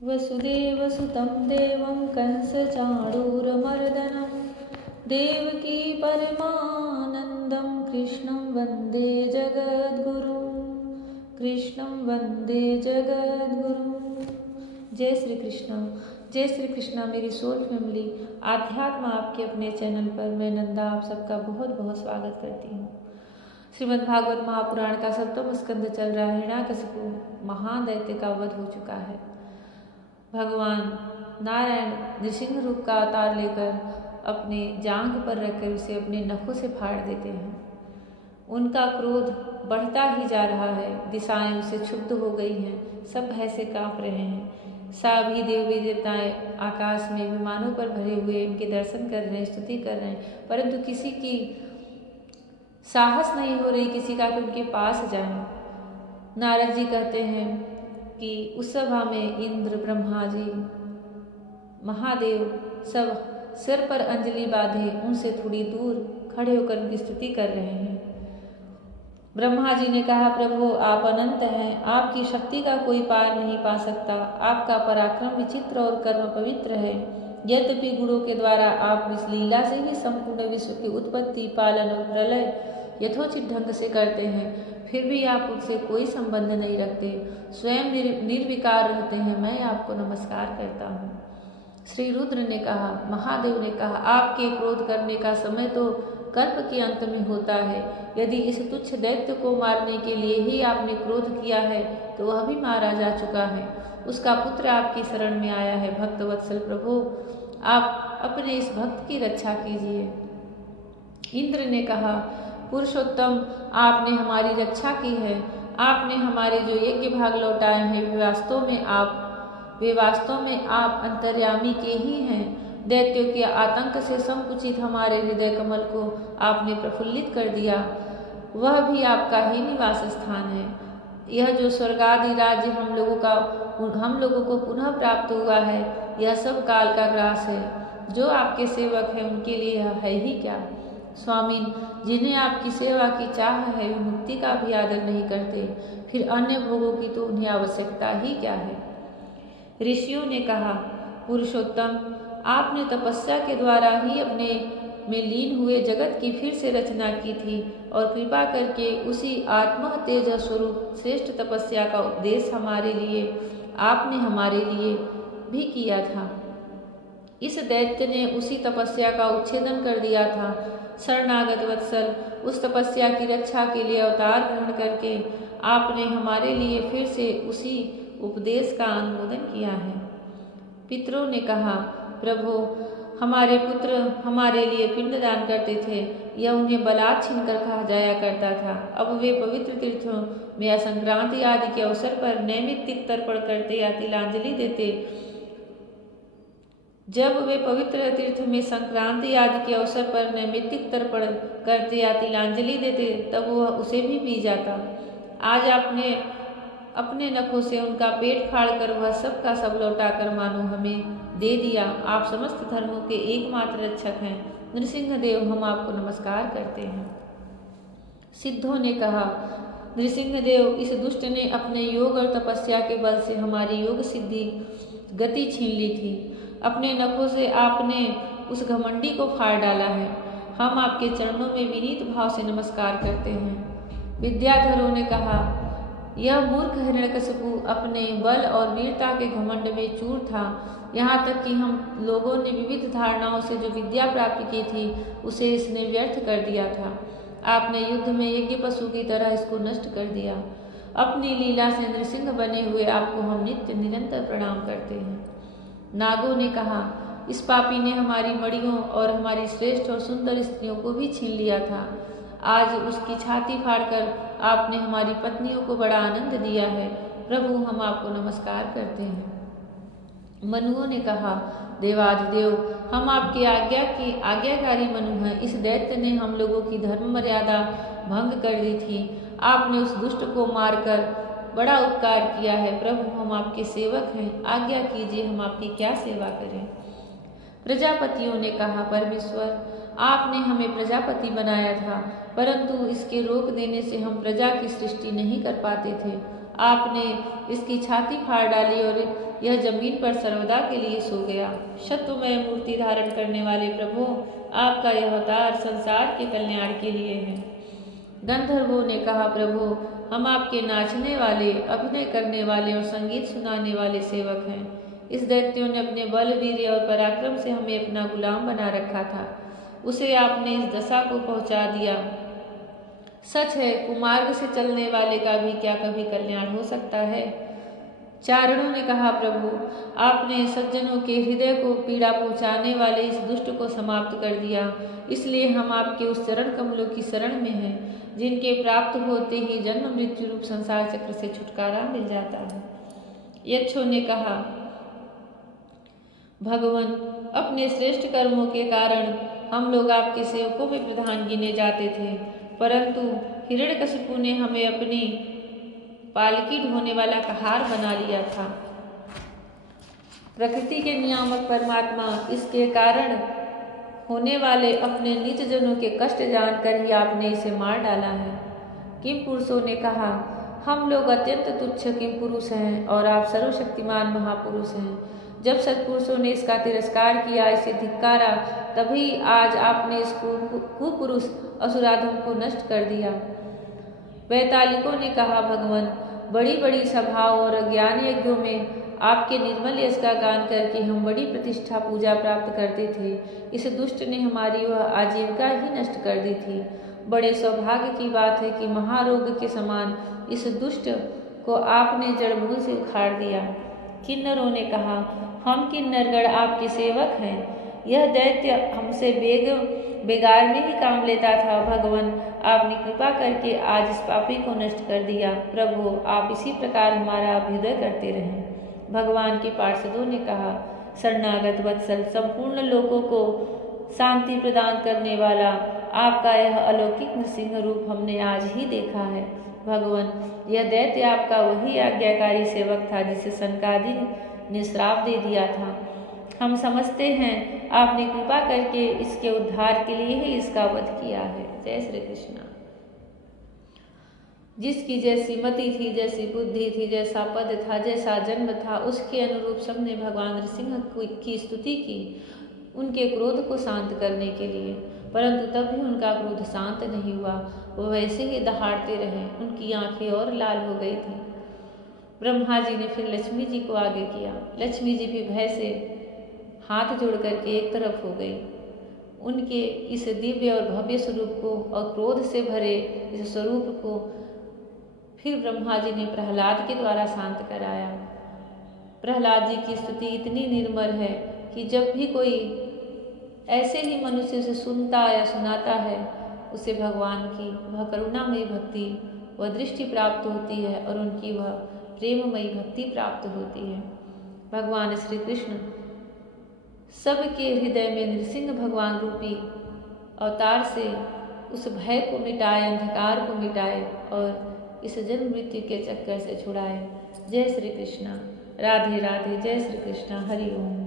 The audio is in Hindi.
वसुदेवसुतं देवं कंसचाणूरमर्दनं देवकी परमानन्दं कृष्णं वन्दे जगद्गुरुं। कृष्णं वन्दे जगद्गुरुं। जय श्री कृष्ण। जय श्री कृष्ण। मेरी सोल फैमिली आध्यात्म आपके अपने चैनल पर मैं नंदा आप सबका बहुत बहुत स्वागत करती हूँ। श्रीमद् भागवत महापुराण का 7वां स्कंद चल रहा है। हिरण्यकशिपु महादैत्य का वध हो चुका है। भगवान नारायण नृसिंह रूप का अवतार लेकर अपने जांघ पर रखकर उसे अपने नखों से फाड़ देते हैं। उनका क्रोध बढ़ता ही जा रहा है। दिशाएं उसे क्षुब्ध हो गई हैं। सब भय से कांप रहे हैं। सभी देवी देवताएं आकाश में विमानों पर भरे हुए इनके दर्शन कर रहे हैं, स्तुति कर रहे हैं, परंतु किसी की साहस नहीं हो रही किसी का कि उनके पास जाए। नारद जी कहते हैं कि उस सभा में इंद्र, ब्रह्मा जी, महादेव सब सिर पर अंजलि बांधे उनसे थोड़ी दूर खड़े होकर उनकी स्तुति कर रहे हैं। ब्रह्मा जी ने कहा, प्रभु आप अनंत हैं, आपकी शक्ति का कोई पार नहीं पा सकता। आपका पराक्रम विचित्र और कर्म पवित्र है। यद्यपि गुणों के द्वारा आप इस लीला से ही संपूर्ण विश्व की उत्पत्ति, पालन और प्रलय यथोचित ढंग से करते हैं, फिर भी आप उनसे कोई संबंध नहीं रखते, स्वयं निर्विकार रहते हैं। मैं आपको नमस्कार करता हूँ। श्री रुद्र ने कहा, महादेव ने कहा, आपके क्रोध करने का समय तो कल्प के अंत में होता है। यदि इस तुच्छ दैत्य को मारने के लिए ही आपने क्रोध किया है तो वह भी मारा जा चुका है। उसका पुत्र आपकी शरण में आया है। भक्तवत्सल प्रभु, आप अपने इस भक्त की रक्षा कीजिए। इंद्र ने कहा, पुरुषोत्तम, आपने हमारी रक्षा की है। आपने हमारे जो यज्ञ भाग लौटाए हैं वे वास्तव में आप अंतर्यामी के ही हैं। दैत्यों के आतंक से संकुचित हमारे हृदय कमल को आपने प्रफुल्लित कर दिया। वह भी आपका ही निवास स्थान है। यह जो स्वर्गादि राज्य हम लोगों को पुनः प्राप्त हुआ है, यह सब काल का ग्रास है। जो आपके सेवक हैं उनके लिए यह है ही क्या। स्वामी, जिन्हें आपकी सेवा की चाह है वे मुक्ति का भी आदर नहीं करते, फिर अन्य भोगों की तो उन्हें आवश्यकता ही क्या है। ऋषियों ने कहा, पुरुषोत्तम, आपने तपस्या के द्वारा ही अपने में लीन हुए जगत की फिर से रचना की थी और कृपा करके उसी आत्म तेज स्वरूप श्रेष्ठ तपस्या का उपदेश आपने हमारे लिए भी किया था। इस दैत्य ने उसी तपस्या का उच्छेदन कर दिया था। शरणागत वत्सल, उस तपस्या की रक्षा के लिए अवतार ग्रहण करके आपने हमारे लिए फिर से उसी उपदेश का अनुमोदन किया है। पितरों ने कहा, प्रभु, हमारे पुत्र हमारे लिए पिंडदान करते थे, यह उन्हें बलात् छीनकर खा जाया करता था। अब वे पवित्र तीर्थों में संक्रांति आदि के अवसर पर नैमित्तिक तर्पण करते या तिलांजलि देते। जब वे पवित्र तीर्थ में संक्रांति आदि के अवसर पर नैमित्तिक तर्पण करते या तिलांजलि देते, तब वह उसे भी पी जाता। आज आपने अपने नखों से उनका पेट फाड़कर वह सब का सब लौटाकर मानो हमें दे दिया। आप समस्त धर्मों के एकमात्र रक्षक हैं। नृसिंह देव, हम आपको नमस्कार करते हैं। सिद्धों ने कहा, नृसिंह देव, इस दुष्ट ने अपने योग और तपस्या के बल से हमारी योग सिद्धि गति छीन ली थी। अपने नखों से आपने उस घमंडी को फाड़ डाला है। हम आपके चरणों में विनीत भाव से नमस्कार करते हैं। विद्याधरों ने कहा, यह मूर्ख हिरण्यकशिपु अपने बल और वीरता के घमंड में चूर था। यहाँ तक कि हम लोगों ने विविध धारणाओं से जो विद्या प्राप्त की थी उसे इसने व्यर्थ कर दिया था। आपने युद्ध में यज्ञ पशु की तरह इसको नष्ट कर दिया। अपनी लीला से नृसिंह बने हुए आपको हम नित्य निरंतर प्रणाम करते हैं। नागों ने कहा, इस पापी ने हमारी मड़ियों और हमारी श्रेष्ठ और सुंदर स्त्रियों को भी छीन लिया था। आज उसकी छाती फाड़कर आपने हमारी पत्नियों को बड़ा आनंद दिया है। प्रभु, हम आपको नमस्कार करते हैं। मनुओं ने कहा, देवाधिदेव, हम आपके आज्ञाकारी मनु हैं। इस दैत्य ने हम लोगों की धर्म मर्यादा भंग कर दी थी। आपने उस दुष्ट को मारकर बड़ा उपकार किया है। प्रभु, हम आपके सेवक हैं, आज्ञा कीजिए, हम आपकी क्या सेवा करें। प्रजापतियों ने कहा, परमेश्वर, आपने हमें प्रजापति बनाया था, परंतु इसके रोक देने से हम प्रजा की सृष्टि नहीं कर पाते थे। आपने इसकी छाती फाड़ डाली और यह जमीन पर सर्वदा के लिए सो गया। शत्रुमय मूर्ति धारण करने वाले प्रभु, आपका यह अवतार संसार के कल्याण के लिए है। गंधर्वों ने कहा, प्रभु, हम आपके नाचने वाले, अभिनय करने वाले और संगीत सुनाने वाले सेवक हैं। इस दैत्यों ने अपने बल, वीर्य और पराक्रम से हमें अपना गुलाम बना रखा था। उसे आपने इस दशा को पहुंचा दिया। सच है, कुमार्ग से चलने वाले का भी क्या कभी कल्याण हो सकता है? चारणों ने कहा, प्रभु, आपने सज्जनों के हृदय को पीड़ा पहुंचाने वाले इस दुष्ट को समाप्त कर दिया। इसलिए हम आपके उस चरण कमलों की शरण में हैं, जिनके प्राप्त होते ही जन्म मृत्यु रूप संसार चक्र से छुटकारा मिल जाता है। यक्षों ने कहा, भगवान, अपने श्रेष्ठ कर्मों के कारण हम लोग आपके सेवकों में प्रधान गिने जाते थे, परंतु हिरण्यकशिपु ने हमें अपनी पालकी ढोने वाला कहार बना लिया था। प्रकृति के नियामक परमात्मा इसके कारण होने वाले अपने नीच जनों के कष्ट जानकर ही आपने इसे मार डाला है। किम पुरुषों ने कहा, हम लोग अत्यंत तुच्छ किम पुरुष हैं और आप सर्वशक्तिमान महापुरुष हैं। जब सत्पुरुषों ने इसका तिरस्कार किया, इसे धिक्कारा, तभी आज आपने इस कुपुरुष असुराधम को नष्ट कर दिया। वैतालिकों ने कहा, भगवान, बड़ी बड़ी सभाओं और ज्ञान यज्ञों में आपके निर्मल यश का गान करके हम बड़ी प्रतिष्ठा पूजा प्राप्त करते थे। इस दुष्ट ने हमारी वह आजीविका ही नष्ट कर दी थी। बड़े सौभाग्य की बात है कि महारोग के समान इस दुष्ट को आपने जड़ मूल से उखाड़ दिया। किन्नरों ने कहा, हम किन्नरगण आपके सेवक हैं। यह दैत्य हमसे बेगार में ही काम लेता था। भगवान, आपने कृपा करके आज इस पापी को नष्ट कर दिया। प्रभु, आप इसी प्रकार हमारा अभ्युदय करते रहें। भगवान के पार्षदों ने कहा, शरणागत वत्सल, संपूर्ण लोकों को शांति प्रदान करने वाला आपका यह अलौकिक नृसिंह रूप हमने आज ही देखा है। भगवान, यह दैत्य आपका वही आज्ञाकारी सेवक था जिसे सनकादि ने श्राप दे दिया था। हम समझते हैं आपने कृपा करके इसके उद्धार के लिए ही इसका वध किया है। जय श्री कृष्ण। जिसकी जैसी मति थी, जैसी बुद्धि थी, जैसा पद था, जैसा जन्म था, उसके अनुरूप सबने भगवान नृसिंह की स्तुति की, उनके क्रोध को शांत करने के लिए। परंतु तब भी उनका क्रोध शांत नहीं हुआ। वो वैसे ही दहाड़ते रहे। उनकी आंखें और लाल हो गई थी। ब्रह्मा जी ने फिर लक्ष्मी जी को आगे किया। लक्ष्मी जी भी भय से हाथ जोड़ करके एक तरफ हो गई। उनके इस दिव्य और भव्य स्वरूप को और क्रोध से भरे इस स्वरूप को फिर ब्रह्मा जी ने प्रहलाद के द्वारा शांत कराया। प्रहलाद जी की स्तुति इतनी निर्मल है कि जब भी कोई ऐसे ही मनुष्य उसे सुनता या सुनाता है, उसे भगवान की वह करुणामयी भक्ति व दृष्टि प्राप्त होती है और उनकी वह प्रेममयी भक्ति प्राप्त होती है। भगवान श्री कृष्ण सबके हृदय में नृसिंह भगवान रूपी अवतार से उस भय को मिटाए, अंधकार को मिटाए और इस जन्म मृत्यु के चक्कर से छुड़ाए। जय श्री कृष्ण। राधे राधे। जय श्री कृष्ण। हरि ओम।